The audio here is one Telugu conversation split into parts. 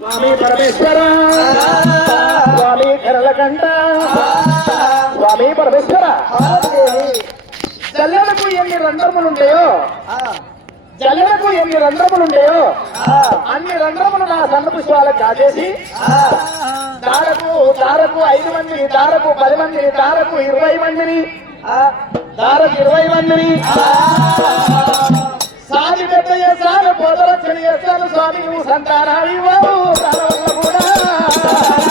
స్వామి పరమేశ్వర స్వామి కరలకంట స్వామి పరమేశ్వర. జల్లెలకు ఎన్ని రంధ్రములుంటాయో జల్లెలకు ఎన్ని రంధ్రములుంటాయో అన్ని రంధ్రములు నా సన్న పుష్పాలకు కాజేసి దారకు దారకు ఐదు మందిని దారకు పది మందిని దారకు ఇరవై మందిని దారకు ఇరవై మందిని. చేస్తాను పోదరక్షణ చేస్తాను స్వామి నువ్వు సంతానాలు ఇవ్వవు కూడా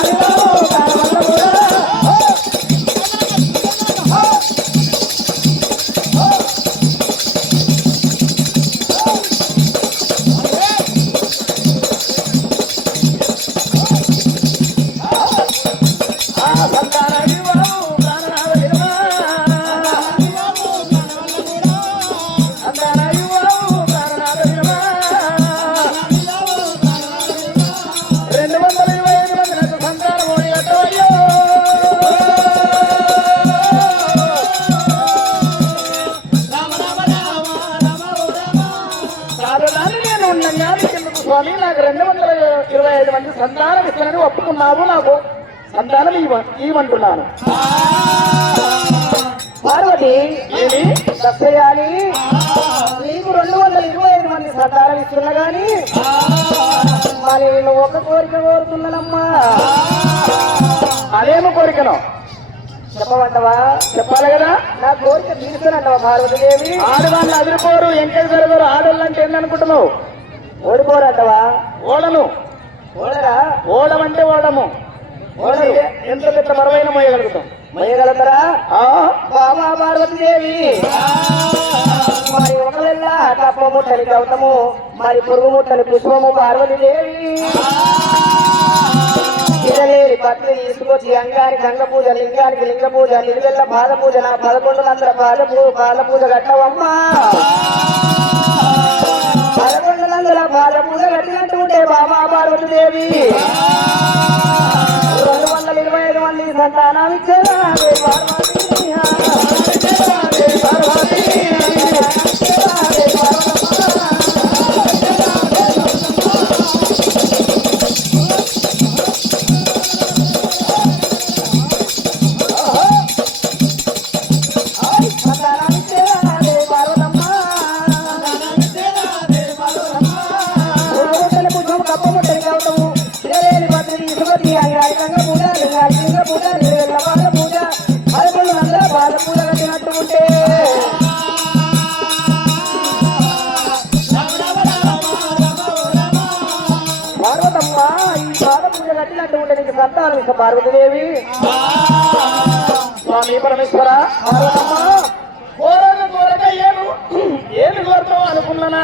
స్వామి నాకు రెండు వందల ఇరవై ఐదు మంది సంతానం ఇస్తానని ఒప్పుకున్నావు నాకు. సంతానం ఇవ్వ ఇవ్వమంటున్నాను. పార్వతి దశయాలి నీకు రెండు వందల ఇరవై ఐదు మంది సంతానం ఇస్తున్నా గాని మరి ఒక కోరిక కోరుతున్నానమ్మా. అదేమో కోరికను? చెప్పమంటవా? చెప్పాలి కదా. నా కోరిక తీరుస్తానంటవా పార్వతీదేవి? ఆడవాళ్ళు అదిరిపోరు ఎంకెళ్ళి జరగరు ఆడవాళ్ళు అంటే ఏందనుకుంటున్నావు? ఓడిపోరంటవా? ఓడను. ఓడరా? ఓడమంటే ఓడము. ఎంత పెద్ద మరవైన మోయగలుగుతాం. మోయగలుగుతారా? బాబా పార్వతీదేవి. మరి ఒకవేళ కప్ప ముట్టని గౌతము మరి పురుగు ముట్టని పుష్పము పార్వతీదేవి. తిరలేని పత్రి తీసుకొచ్చి అంగానికి అంగ పూజ లింగానికి లింగ పూజ నిలువెల్ల పాద పూజ నా పదకొండు నందర పాద పూజ పాద పూజ కట్టవమ్మా. పాద పూజ కట్టినట్టు ఉంటే బాబా పార్వతీదేవి రెండు వందల ఇరవై ఐదు మంది సంతానం ఇచ్చేదా పార్వతమ్మ ఈ పూజ కట్టినట్టు ఉంటే నీకు సంతానం ఇక పార్వతీదేవి స్వామి పరమేశ్వర పార్వతమ్మ కోరక కోరక ఏను ఏమి కోరుతావు అనుకున్నానా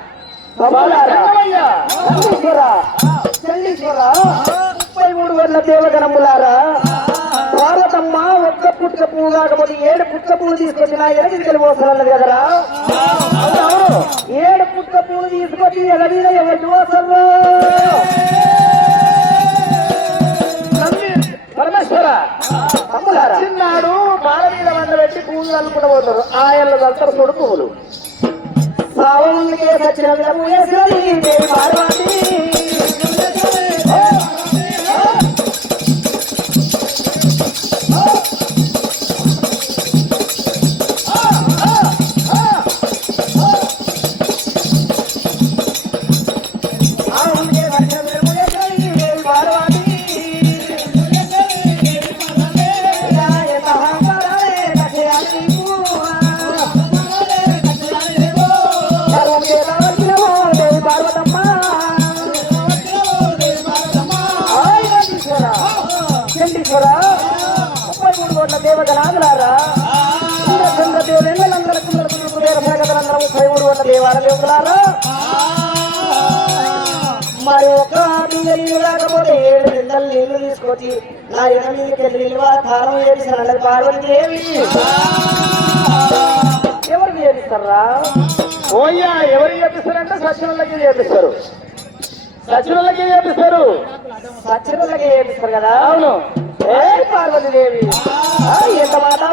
ముప్పై మూడు వేల దేవగణములారా. పార్వతమ్మ ఒక్క పుట్ట పువ్వు కాకపోతే ఏడు పుట్ట పువ్వు తీసుకొచ్చి నా ఎనకి తెలిపోతున్నది కదరా. ఏడు పుట్ట పువ్వు తీసుకొచ్చి మీద ఎవరికి పోసర్రు పరమేశ్వర. తమ్ములారా. చిన్నాడు బాల మీద వంద పెట్టి పువ్వులు అల్లుకుంటూ పోతారు. ఆయనలు కలుతారు చూడు పువ్వులు. సావులకే సచిన విలముయేశ్వరి దేవి పార్వతి. చండీశ్వర ముప్పై మూడు కోట్ల దేవగలాదులారా చంద్ర దేవేంద్రులందరూ కుందరు కుబేర భగతులందరూ ముప్పై మూడు కోట్ల దేవాల దేవులారా మరి బిందె నీళ్ళు రాకపోతే ఏడు నీళ్ళు తీసుకొచ్చి నా ఎనమిదికి నిల్వ తాళం చేపిస్తాను పార్వతి దేవి. ఎవరికి చేపిస్తారా ఓయ్యా ఎవరికి చేపిస్తారంటే సచివులకి చేపిస్తారు సచివులకి చేపిస్తారు సచివులకి చేపిస్తారు కదా? అవును. పార్వతీదేవి ఎంత మాతా